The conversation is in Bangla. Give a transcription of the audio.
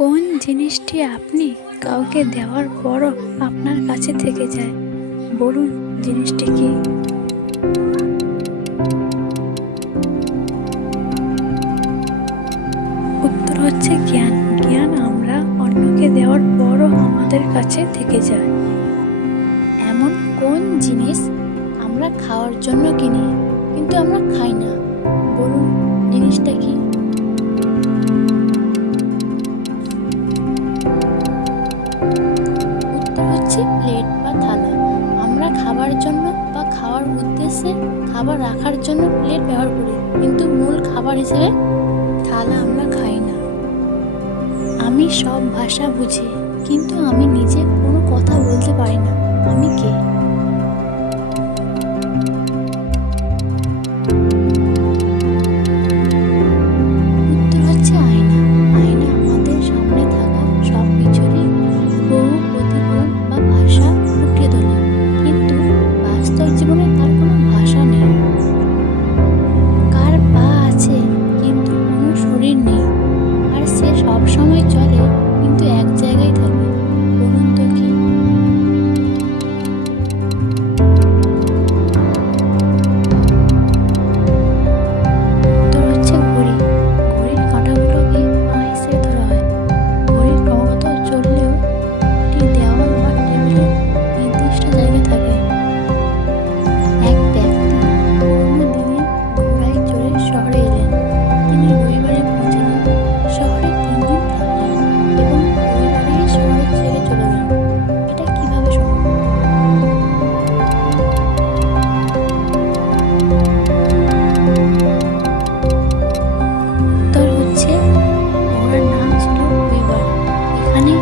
কোন জিনিসটি আপনি কাউকে দেওয়ার পরও আপনার কাছে থেকে যায়? বলুন জিনিসটি কি? উত্তর হচ্ছে জ্ঞান। জ্ঞান আমরা অন্যকে দেওয়ার পরও আমাদের কাছে থেকে যায়। এমন কোন জিনিস আমরা খাওয়ার জন্য কিনি কিন্তু আমরা খাই না? বলুন জিনিসটা কি? উত্তর হচ্ছে প্লেট বা থালা। আমরা খাবার জন্য বা খাওয়ার উদ্দেশ্যে খাবার রাখার জন্য প্লেট ব্যবহার করি, কিন্তু মূল খাবার হিসেবে থালা আমরা খাই না। আমি সব ভাষা বুঝি, কিন্তু আমি নিজে কোনো কথা বলতে পারি না। আমি কে? উত্তর হচ্ছে আয়না। আয়না আমাদের সামনে থাকা সব কিছুরই বহু প্রতিফলন বা ভাষা ফুটিয়ে তোলে, কিন্তু বাস্তব জীবনে তার কোনো ভাষা নেই। কার পা আছে কিন্তু কোনো শরীর নেই, আর সে সব সময় চলে কিন্তু এক জায়গায় থাকে? বলুন তো কি? উত্তর হচ্ছে ঘড়ি। ঘড়ির কাঁটাগুলোকে পা হিসেবে ধরা হয়। ঘড়ি ক্রমাগত চললেও এটি দেওয়াল বা টেবিলের নির্দিষ্ট জায়গায় থাকে। এক ব্যক্তি পুরোনো দিনে ঘোড়ায় চড়ে শহরে এলেন। তিনি রবিবারে পৌঁছালেন। শহরে 3 দিন থাকলেন এবং রবিবারেই শহর ছেড়ে চলে গেলেন। এটা কিভাবে সম্ভব? উত্তর হচ্ছে ঘোড়ার নাম ছিল উইবার। এখানে